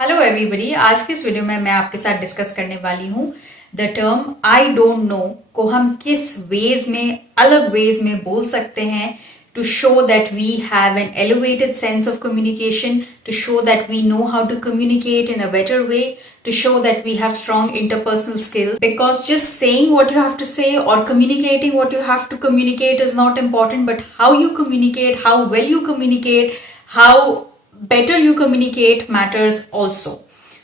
Hello everybody, आज के इस वीडियो में मैं आपके साथ डिस्कस करने वाली हूँ the term I don't know को हम किस वेज में अलग वेज में बोल सकते हैं to show that we have an elevated sense of communication, to show that we know how to communicate in a better way, to show that we have strong interpersonal skills. Because just saying what you have to say or communicating what you have to communicate is not important, but how you communicate, how well you communicate, how better you communicate matters also.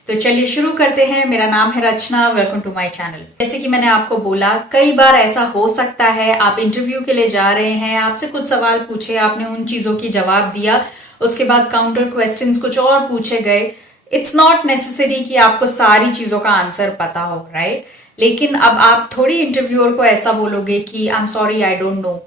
तो चलिए शुरू करते हैं। मेरा नाम है रचना, welcome to my channel. जैसे कि मैंने आपको बोला, कई बार ऐसा हो सकता है आप इंटरव्यू के लिए जा रहे हैं, आपसे कुछ सवाल पूछे, आपने उन चीज़ों की जवाब दिया, उसके बाद काउंटर क्वेश्चंस कुछ और पूछे गए। इट्स नॉट नेसेसरी कि आपको सारी चीज़ों का आंसर पता हो, राइट? लेकिन अब आप थोड़ी इंटरव्यूअर को ऐसा बोलोगे कि I am sorry I don't know.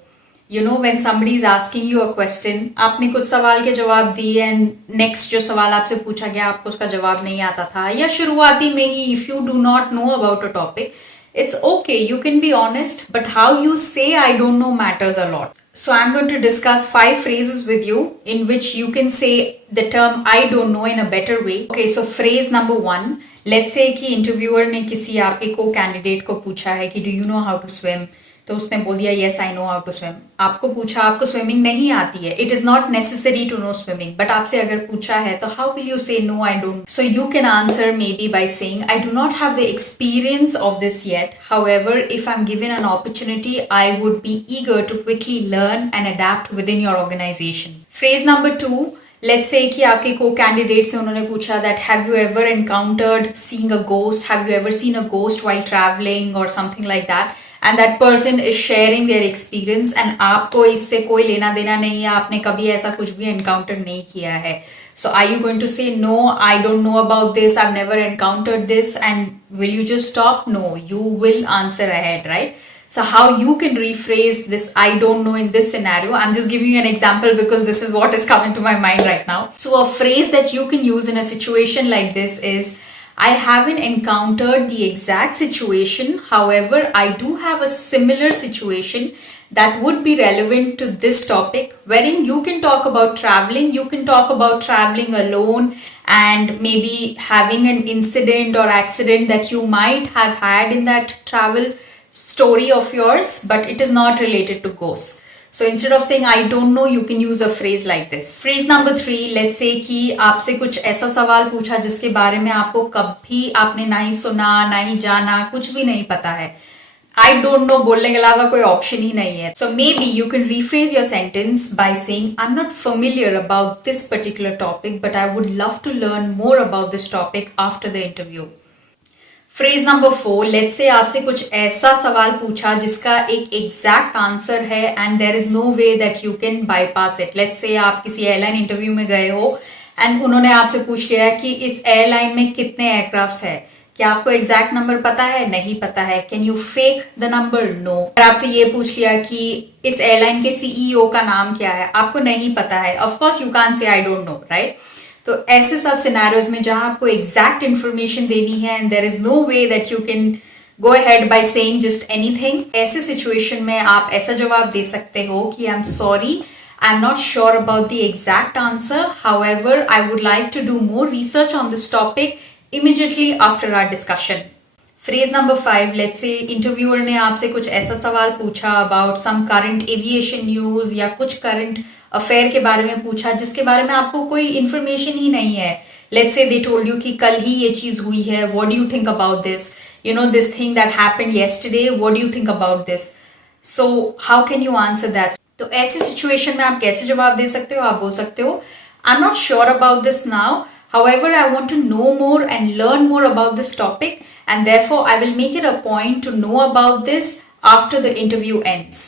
You know when somebody is asking you a question, आपने कुछ सवाल के जवाब दिए एंड नेक्स्ट जो सवाल आपसे पूछा गया आपको उसका जवाब नहीं आता था, या शुरुआती में ही if you do not know about a topic, it's okay, you can be honest, but how you say I don't know matters a lot. So I'm going to discuss 5 phrases with you in which you can say the term I don't know in a better way. Okay, so phrase number 1, let's say कि interviewer ने किसी आपके co-candidate को पूछा है कि do you know how to swim? तो उसने बोल दिया yes I know how to swim. आपको पूछा आपको स्विमिंग नहीं आती है, it is not necessary to know swimming, but आपसे अगर पूछा है तो how will you say no I don't? So you can answer maybe by saying I do not have the experience of this yet. However, if I'm given an opportunity, I would be eager to quickly learn and adapt within your organization. Phrase number 2, let's say कि आपके co-candidate से उन्होंने पूछा that have you ever encountered seeing a ghost? Have you ever seen a ghost while traveling or something like that? And that person is sharing their experience and आपको इससे कोई लेना देना नहीं है, आपने कभी ऐसा कुछ भी encounter नहीं किया है. So are you going to say no, I don't know about this, I've never encountered this, and will you just stop? No, you will answer ahead, right? So how you can rephrase this I don't know in this scenario, I'm just giving you an example because this is what is coming to my mind right now. So a phrase that you can use in a situation like this is I haven't encountered the exact situation, however, I do have a similar situation that would be relevant to this topic, wherein you can talk about traveling, you can talk about traveling alone and maybe having an incident or accident that you might have had in that travel story of yours, but it is not related to ghosts. So instead of saying I don't know, you can use a phrase like this. Phrase number 3, let's say कि आपसे कुछ ऐसा सवाल पूछा जिसके बारे में आपको कभी आपने ना ही सुना ना ही जाना, कुछ भी नहीं पता है. I don't know बोलने के अलावा कोई ऑप्शन ही नहीं है. So maybe you can rephrase your sentence by saying I'm not familiar about this particular topic, but I would love to learn more about this topic after the interview. Phrase number 4, let's say आपसे कुछ ऐसा सवाल पूछा जिसका एक exact answer है and there is no way that you can bypass it. Let's say आप किसी एयरलाइन इंटरव्यू में गए हो एंड उन्होंने आपसे पूछ लिया कि इस एयरलाइन में कितने एयरक्राफ्ट्स है, क्या आपको एग्जैक्ट नंबर पता है? नहीं पता है. Can you fake the number? No. और आपसे ये पूछ लिया कि इस एयरलाइन के सीईओ का नाम क्या है, आपको नहीं पता है. Of course you can't say I don't know, right? तो ऐसे सब सिनेरियोज में जहां आपको एग्जैक्ट इंफॉर्मेशन देनी है and there is no way that you can go ahead by saying just anything, ऐसे सिचुएशन में आप ऐसा जवाब दे सकते हो कि I am sorry, I am not sure about the exact answer, however I would like to do more research on this topic immediately after our discussion. Phrase number 5, let's say interviewer ने आपसे कुछ ऐसा सवाल पूछा about some current aviation news या कुछ current affair के बारे में पूछा जिसके बारे में आपको कोई इन्फॉर्मेशन ही नहीं है. Let's say they told you कि कल ही ये चीज हुई है, what do you think about this, you know this thing that happened yesterday, what do you think about this. So how can you answer that? तो ऐसी सिचुएशन में आप कैसे जवाब दे सकते हो? आप बोल सकते हो आई am not sure about this now, however I want to know more and learn more about this topic, and therefore I will make it a point to know about this after the interview ends.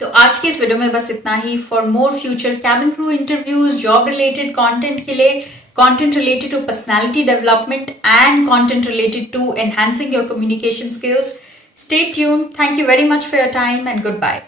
तो आज के इस वीडियो में बस इतना ही. For more future cabin crew interviews, job related content के लिए, content related to personality development and content related to enhancing your communication skills, stay tuned. Thank you very much for your time and good bye.